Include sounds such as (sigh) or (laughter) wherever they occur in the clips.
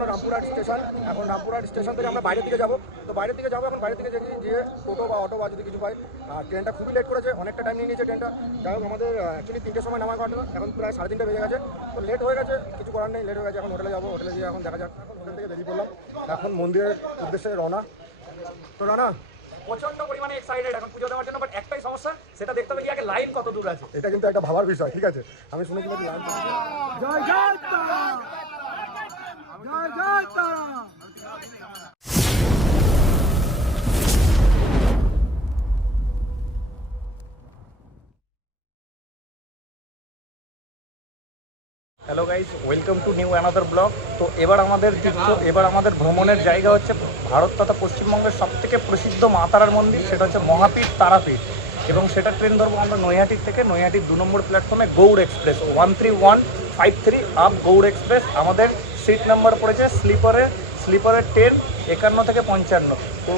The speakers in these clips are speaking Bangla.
আমরা রামপুরহাট স্টেশন এখন রামপুরহাট স্টেশন থেকে আমরা বাইরের দিকে যাব। তো বাইরের দিকে যাব এখন বাইরের দিকে দেখি যে টোটো বা অটো বা যদি কিছু পাই আর ট্রেনটা খুবই লেট করেছে অনেকটা টাইম নিয়ে নিয়েছে ট্রেনটা। যাই হোক আমাদের অ্যাকচুয়ালি তিনটের সময় নামার কথা এখন প্রায় সাড়ে তিনটে বেজে গেছে। তো লেট হয়ে গেছে কিছু করার নেই লেট হয়ে গেছে এখন হোটেলে যাব হোটেলে গিয়ে এখন দেখা যাক। এখন হোটেল থেকে বেরিয়ে পড়লাম। এখন মন্দিরের উদ্দেশ্যে রওনা। তো রানা প্রচণ্ড পরিমাণে এক্সাইটেড এখন পুজো দেওয়ার জন্য বাট একটাই সমস্যা সেটা দেখতে হবে কি আগে লাইন কত দূর আছে। এটা কিন্তু একটা ভাবার বিষয় ঠিক আছে? আমি শুনেছি নাকি লাইন জয় জয় তারা জয় জয় Tara hello guys welcome to new another blog তো এবার আমাদের তীর্থ, এবার আমাদের ভ্রমণের জায়গা হচ্ছে ভারত তথা পশ্চিমবঙ্গের সব থেকে প্রসিদ্ধ মা তারার মন্দির, সেটা হচ্ছে মহাপীঠ তারাপীঠ। এবং সেটা ট্রেন ধরবো আমরা নৈহাটির থেকে, নৈহাটির দু নম্বর প্ল্যাটফর্মে Gour express one three one five three up Gour express আমাদের সিট নাম্বার পড়েছে স্লিপারে স্লিপারের ট্রেন একান্ন থেকে পঞ্চান্ন। তো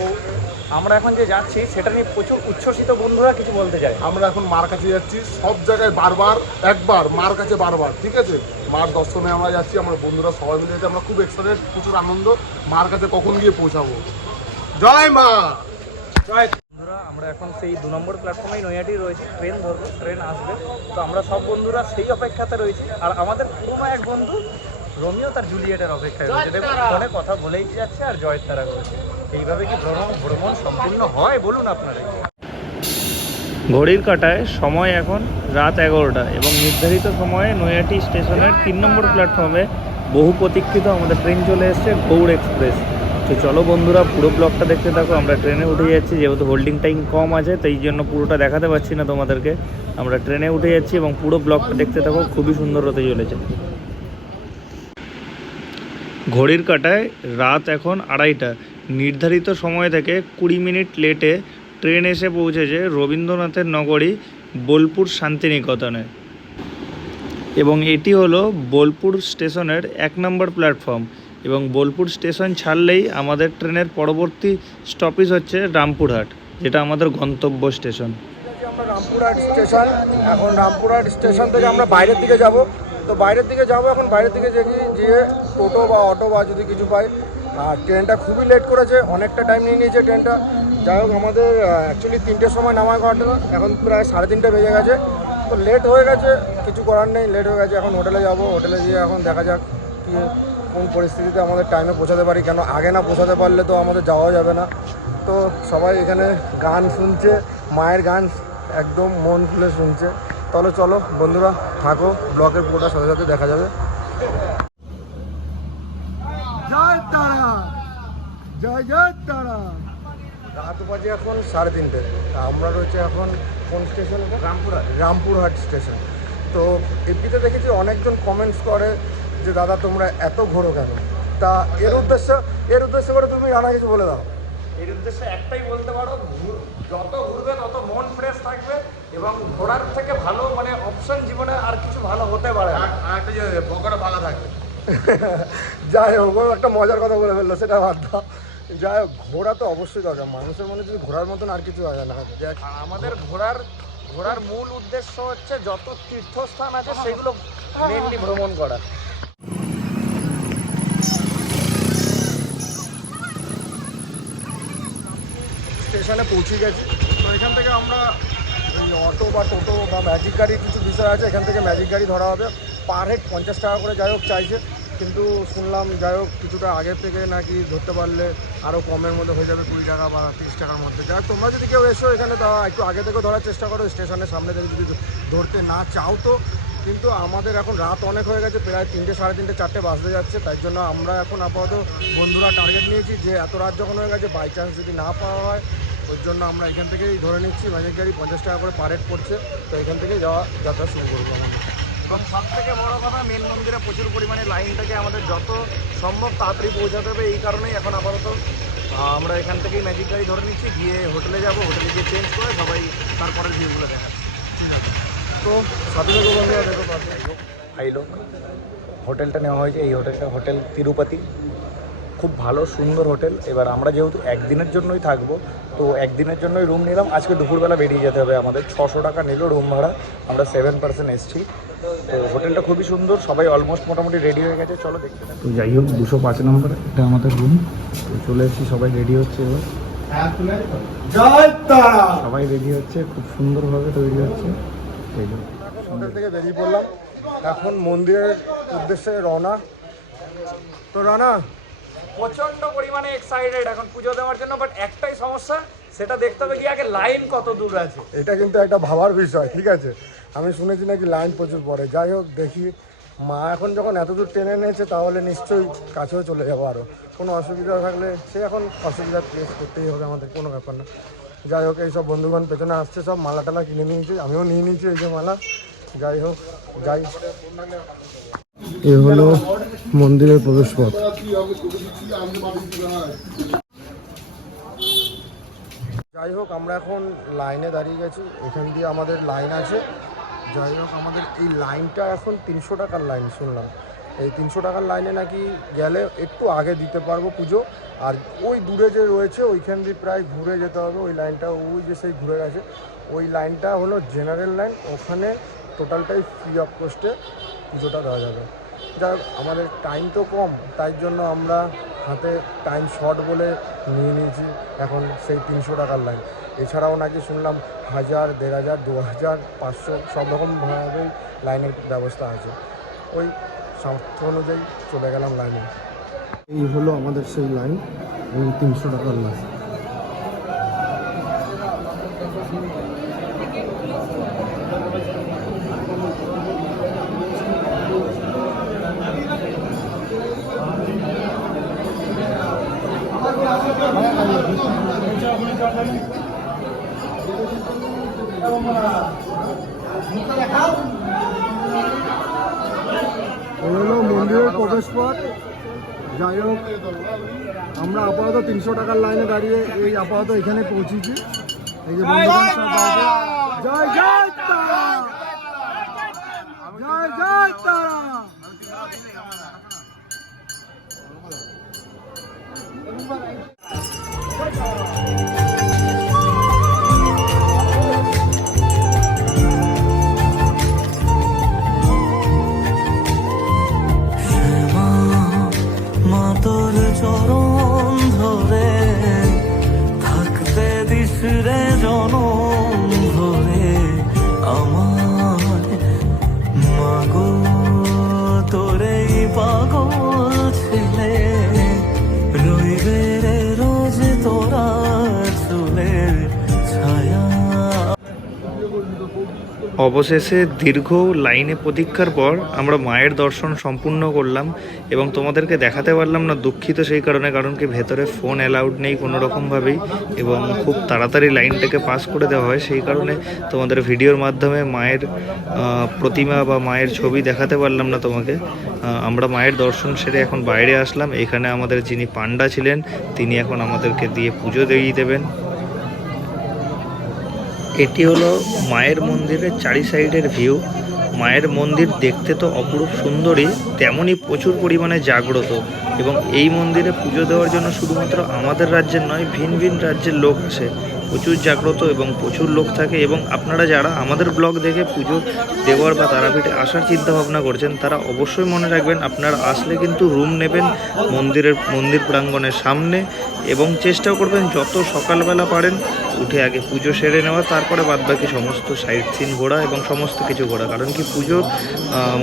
আমরা এখন যে যাচ্ছি সেটা নিয়ে প্রচুর উচ্ছ্বসিত বন্ধুরা কিছু বলতে চায়। আমরা এখন মার কাছে যাচ্ছি সব জায়গায় বারবার একবার মার কাছে বারবার ঠিক আছে? মার দর্শনে আমরা যাচ্ছি আমার বন্ধুরা সবাই মিলে যাচ্ছি আমরা খুব এক্সাইটেড প্রচুর আনন্দ মার কাছে কখন গিয়ে পৌঁছাবো? জয় মা! জয়। বন্ধুরা আমরা এখন সেই দু নম্বর প্ল্যাটফর্মে নৈহাটি রয়েছে ট্রেন ধরবো ট্রেন আসবে। তো আমরা সব বন্ধুরা সেই অপেক্ষাতে রয়েছি। আর আমাদের পুরোনো এক বন্ধু রোমিও তার জুলিয়েটের অপেক্ষায় রয়েছে। দেখুন ফোনে কথা বলেই যাচ্ছে আর জয়ের তারা করেছে এইভাবে কি ভ্রমণ ভ্রমণ সম্পূর্ণ হয়? বলুন আপনারা ঘড়ির কাটায় সময় এখন রাত এগারোটা এবং নির্ধারিত সময়ে নৈহাটি স্টেশনের তিন নম্বর প্ল্যাটফর্মে বহু প্রতীক্ষিত আমাদের ট্রেন চলে এসেছে গৌড় এক্সপ্রেস। তো চলো বন্ধুরা পুরো ব্লগটা দেখতে থাকো। আমরা ট্রেনে উঠে যাচ্ছি যেহেতু হোল্ডিং টাইম কম আছে তাই জন্য পুরোটা দেখাতে পারছি না তোমাদেরকে। আমরা ট্রেনে উঠে যাচ্ছি এবং পুরো ব্লগটা দেখতে থাকো খুবই সুন্দর হতে চলেছে। ঘড়ির কাটায় রাত এখন আড়াইটা। নির্ধারিত সময় থেকে কুড়ি মিনিট লেটে ট্রেন এসে পৌঁছেছে রবীন্দ্রনাথের নগরী বোলপুর শান্তিনিকেতনে। এবং এটি হলো বোলপুর স্টেশনের এক নম্বর প্ল্যাটফর্ম। এবং বোলপুর স্টেশন ছাড়লেই আমাদের ট্রেনের পরবর্তী স্টপেজ হচ্ছে রামপুরহাট, যেটা আমাদের গন্তব্য স্টেশন। আমরা রামপুরহাট স্টেশন, এখন রামপুরহাট স্টেশন থেকে আমরা বাইরের দিকে যাব। তো বাইরের দিকে যাব, এখন বাইরের দিকে যে টোটো বা অটো বা যদি কিছু পাই আর ট্রেনটা খুবই লেট করেছে, অনেকটা টাইম নিয়ে নিয়েছে ট্রেনটা। যাই হোক, আমাদের অ্যাকচুয়ালি তিনটের সময় নামার কথা এখন প্রায় সাড়ে তিনটে বেজে গেছে। তো লেট হয়ে গেছে, কিছু করার নেই লেট হয়ে গেছে, এখন হোটেলে যাব। হোটেলে গিয়ে এখন দেখা যাক কি, কোন পরিস্থিতিতে আমাদের টাইমে পৌঁছাতে পারি। কেন আগে না পৌঁছাতে পারলে তো আমাদের যাওয়া যাবে না। তো সবাই এখানে গান শুনছে, মায়ের গান একদম মন খুলে শুনছে। তাহলে চলো, বন্ধুরা, থাকো ব্লকের পুরোটা সাথে সাথে দেখা যাবে। তারা। জয় জয় তারা। রাত বাজে এখন সাড়ে তিনটে। আমরা রয়েছে এখন কোন স্টেশন? রামপুরহাট। রামপুরহাট স্টেশন। তো এপিতে দেখেছি অনেকজন কমেন্টস করে যে দাদা তোমরা এত ঘোরো কেন? তা এর উদ্দেশ্য এর উদ্দেশ্য করে তুমি আনা কিছু বলে দাও। এর উদ্দেশ্যে একটাই বলতে পারো ঘুর- যত ঘুরবে তত মন ফ্রেশ থাকবে এবং ঘোরার থেকে ভালো মানে অপশন জীবনে আর কিছু ভালো হতে পারে আর একটা যে বকরা বাঁকা থাকবে। (laughs) যাই হোক একটা মজার কথা বলে ফেলল সেটা বাদ দাও। যাই হোক ঘোরা তো অবশ্যই দরকার। মানুষের মনে যদি ঘোরার মতন আর কিছু হয় না আমাদের ঘোরার ঘোরার মূল উদ্দেশ্য হচ্ছে যত তীর্থস্থান আছে সেগুলো মেনলি ভ্রমণ করা। স্টেশনে পৌঁছে গেছি। তো এখান থেকে আমরা অটো বা টোটো বা ম্যাজিক গাড়ির কিছু বিষয় আছে এখান থেকে ম্যাজিক গাড়ি ধরা হবে। পার হেড পঞ্চাশ টাকা করে যাই হোক চাইছে, কিন্তু শুনলাম যাই হোক কিছুটা আগের থেকে নাকি ধরতে পারলে আরও কমের মধ্যে হয়ে যাবে কুড়ি টাকা বা তিরিশ টাকার মধ্যে। যাই তোমরা যদি কেউ এসো এখানে তা একটু আগে থেকে ধরার চেষ্টা করো, স্টেশনের সামনে থেকে যদি ধরতে না চাও তো। কিন্তু আমাদের এখন রাত অনেক হয়ে গেছে, প্রায় তিনটে, সাড়ে তিনটে, চারটে বাজতে যাচ্ছে, তাই জন্য আমরা এখন আপাতত বন্ধুরা টার্গেট নিয়েছি যে এত রাত যখন হয়ে গেছে বাই চান্স যদি না পাওয়া হয়, ওই জন্য আমরা এখান থেকেই ধরে নিচ্ছি ম্যাজিক গাড়ি পঞ্চাশ টাকা করে পার হেড পড়ছে, তো এখান থেকেই যাওয়া, যাত্রা শুরু করব আমরা। এবং সব থেকে বড় কথা মেন মন্দিরে প্রচুর পরিমাণে লাইনটাকে আমাদের যত সম্ভব তাড়াতাড়ি পৌঁছাতে হবে, এই কারণেই এখন আপাতত আমরা এখান থেকেই ম্যাজিক গাড়ি ধরে নিচ্ছি, গিয়ে হোটেলে যাব হোটেলে গিয়ে চেঞ্জ করে সবাই তারপরের ভিউগুলো দেখাচ্ছি। ঠিক আছে তো সাথে ফাইলো হোটেলটা নেওয়া হয়েছে, এই হোটেলটা হোটেল তিরুপতি। খুব ভালো সুন্দর হোটেল। এবার আমরা যেহেতু একদিনের জন্যই থাকব তো একদিনের জন্যই রুম নিলাম। আজকে দুপুরবেলা বেরিয়ে যেতে হবে আমাদের। ছশো টাকা নিল রুম ভাড়া। আমরা সেভেন পার্সেন্ট এসেছি। তো হোটেলটা খুবই সুন্দর। সবাই অলমোস্ট মোটামুটি রেডি হয়ে গেছে। চলো দেখতে তো যাই হোক দুশো পাঁচ নম্বর এটা আমাদের রুম তো চলে এসেছি সবাই রেডি হচ্ছে এবার। সবাই রেডি হচ্ছে খুব সুন্দরভাবে তৈরি হচ্ছে। হোটেল থেকে বেরিয়ে পড়লাম। এখন মন্দিরের উদ্দেশ্যে রওনা। তো রানা প্রচণ্ড পরিমাণে এক্সাইটেড এখন পুজো দেওয়ার জন্য বাট একটাই সমস্যা সেটা দেখতে হবে কি আগে লাইন কত দূর আছে। এটা কিন্তু একটা ভাবার বিষয় ঠিক আছে? আমি শুনেছি নাকি লাইন প্রচুর পড়ে। যাই হোক দেখি। মা এখন যখন এত দূর টেনে নিয়েছে তাহলে নিশ্চয়ই কাছেও চলে যাব আরও কোনো অসুবিধা থাকলে সে এখন অসুবিধা ফেস করতেই হবে আমাদের কোনো ব্যাপার না। যাই হোক এইসব বন্ধুবান পেছনে আসছে সব মালা টালা কিনে নিয়েছে। আমিও নিয়ে নিয়েছি এই যে মালা। যাই হোক যাই। এ হলো মন্দিরের প্রবেশ পথ যাই হোক, আমরা এখন লাইনে দাঁড়িয়ে গেছি। এখান দিয়ে আমাদের লাইন আছে। যাই হোক, আমাদের এই লাইনটা এখন তিনশো টাকার লাইন শুনলাম। এই তিনশো টাকার লাইনে নাকি গেলে একটু আগে দিতে পারব পুজো। আর ওই দূরে যে রয়েছে, ওইখান দিয়ে প্রায় ঘুরে যেতে হবে। ওই লাইনটা ওই যে সেই ঘুরে গেছে। ওই লাইনটা হলো জেনারেল লাইন ওখানে টোটালটাই ফ্রি অফ কস্টে পুজোটা দেওয়া যাবে। যাই আমাদের টাইম তো কম, তাই জন্য আমরা হাতে টাইম শর্ট বলে নিয়ে নিয়েছি। এখন সেই তিনশো টাকার লাইন এছাড়াও নাকি শুনলাম হাজার, দেড় হাজার, দু হাজার, পাঁচশো সব রকমভাবেই লাইনের ব্যবস্থা আছে। ওই সামর্থ্য অনুযায়ী চলে গেলাম লাইনে এই হলো আমাদের সেই লাইন তিনশো টাকার লাইন হলো মন্দিরের প্রবেশ পথ। যাই হোক আমরা আপাতত তিনশো টাকার লাইনে দাঁড়িয়ে এই আপাতত এখানে পৌঁছেছি। এই যে দাঁড়িয়ে- জয় জয় তারা! জয় জয় তারা! মা তোরে পাগল ছেলে অবশেষে দীর্ঘ লাইনে প্রতীক্ষার পর আমরা মায়ের দর্শন সম্পূর্ণ করলাম এবং তোমাদেরকে দেখাতে পারলাম না দুঃখিত সেই কারণে, কারণ কি ভেতরে ফোন অ্যালাউড নেই কোনো রকমভাবেই এবং খুব তাড়াতাড়ি লাইনটাকে পাস করে দেওয়া হয়। সেই কারণে তোমাদের ভিডিওর মাধ্যমে মায়ের প্রতিমা বা মায়ের ছবি দেখাতে পারলাম না তোমাকে। আমরা মায়ের দর্শন সেরে এখন বাইরে আসলাম। এখানে আমাদের যিনি পান্ডা ছিলেন, তিনি এখন আমাদেরকে দিয়ে পুজো দিয়ে দেবেন। এটি হলো মায়ের মন্দিরের চারি সাইডের ভিউ। মায়ের মন্দির দেখতে তো অপরূপ সুন্দরী, তেমনই প্রচুর পরিমাণে জাগ্রত এবং এই মন্দিরে পুজো দেওয়ার জন্য শুধুমাত্র আমাদের রাজ্যের নয়, ভিন ভিন রাজ্যের লোক আসে। প্রচুর জাগ্রত এবং প্রচুর লোক থাকে এবং আপনারা যারা আমাদের ব্লগ দেখে পুজো দেওয়ার বা তারাপীঠে আসার চিন্তাভাবনা করছেন, তারা অবশ্যই মনে রাখবেন আপনারা আসলে কিন্তু রুম নেবেন মন্দিরের, মন্দির প্রাঙ্গণের সামনে এবং চেষ্টা করবেন যত সকালবেলা পারেন উঠে আগে পুজো সেরে নেওয়া, তারপরে বাদবাকি সমস্ত সাইট সিন ঘোরা এবং সমস্ত কিছু ঘোরা। কারণ কি পুজোর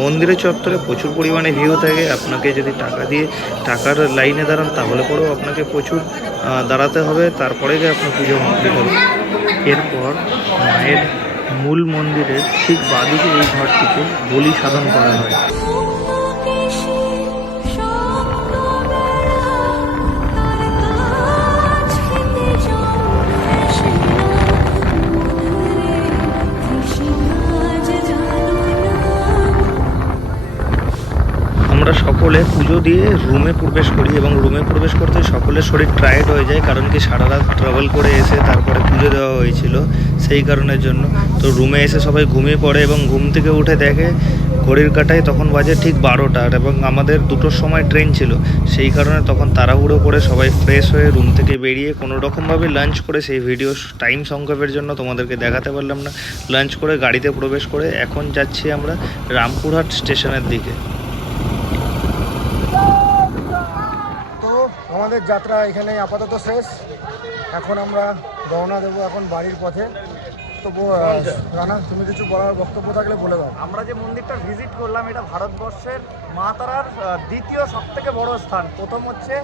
মন্দিরের চত্বরে প্রচুর পরিমাণে ভিউ থাকে। আপনাকে যদি টাকা দিয়ে, টাকার লাইনে দাঁড়ান তাহলে পরেও আপনাকে প্রচুর দাঁড়াতে হবে। তারপরে গিয়ে আপনার পুজো কমপ্লিট হবে। এরপর মায়ের মূল মন্দিরের ঠিক বাদিকে এই ঘরটিকে বলি সাধন করা হয়। আমরা সকলে পুজো দিয়ে রুমে প্রবেশ করি এবং রুমে প্রবেশ করতে সকলের শরীর টায়ার্ড হয়ে যায়, কারণ কি সারা রাত ট্রাভেল করে এসে তারপরে পুজো দেওয়া হয়েছিল সেই কারণের জন্য। তো রুমে এসে সবাই ঘুমিয়ে পড়ে এবং ঘুম থেকে উঠে দেখে ঘড়ির কাটায় তখন বাজে ঠিক বারোটার এবং আমাদের দুটোর সময় ট্রেন ছিল। সেই কারণে তখন তাড়াহুড়ো করে সবাই ফ্রেশ হয়ে রুম থেকে বেরিয়ে কোনো রকমভাবে লাঞ্চ করে সেই ভিডিও টাইম সংক্ষেপের জন্য তোমাদেরকে দেখাতে পারলাম না। লাঞ্চ করে গাড়িতে প্রবেশ করে এখন যাচ্ছি আমরা রামপুরহাট স্টেশনের দিকে তো আমাদের যাত্রা এখানে আপাতত শেষ। এখন আমরা রওনা দেবো এখন বাড়ির পথে। তো ব- রানা, তুমি কিছু বলার বক্তব্য থাকলে বলে দাও। আমরা যে মন্দিরটা ভিজিট করলাম, এটা ভারতবর্ষের মা তারার দ্বিতীয় সব থেকে বড় স্থান। প্রথম হচ্ছে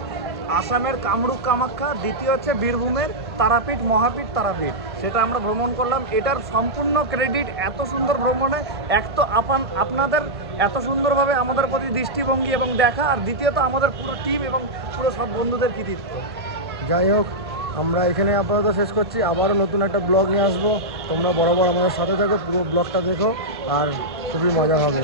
আসামের কামরূপ কামাখ্যা, দ্বিতীয় হচ্ছে বীরভূমের তারাপীঠ, মহাপীঠ, তারাপীঠ। সেটা আমরা ভ্রমণ করলাম। এটার সম্পূর্ণ ক্রেডিট এত সুন্দর ভ্রমণে, এক তো আপান, আপনাদের এত সুন্দরভাবে আমাদের প্রতি দৃষ্টিভঙ্গি এবং দেখা, আর দ্বিতীয়ত আমাদের পুরো টিম এবং পুরো সব বন্ধুদের কৃতিত্ব যাই হোক, আমরা এখানে আপাতত শেষ করছি। আবারও নতুন একটা ব্লগ নিয়ে আসব। তোমরা বরাবর আমাদের সাথে থাকো, পুরো ব্লগটা দেখো, আর খুবই মজা হবে।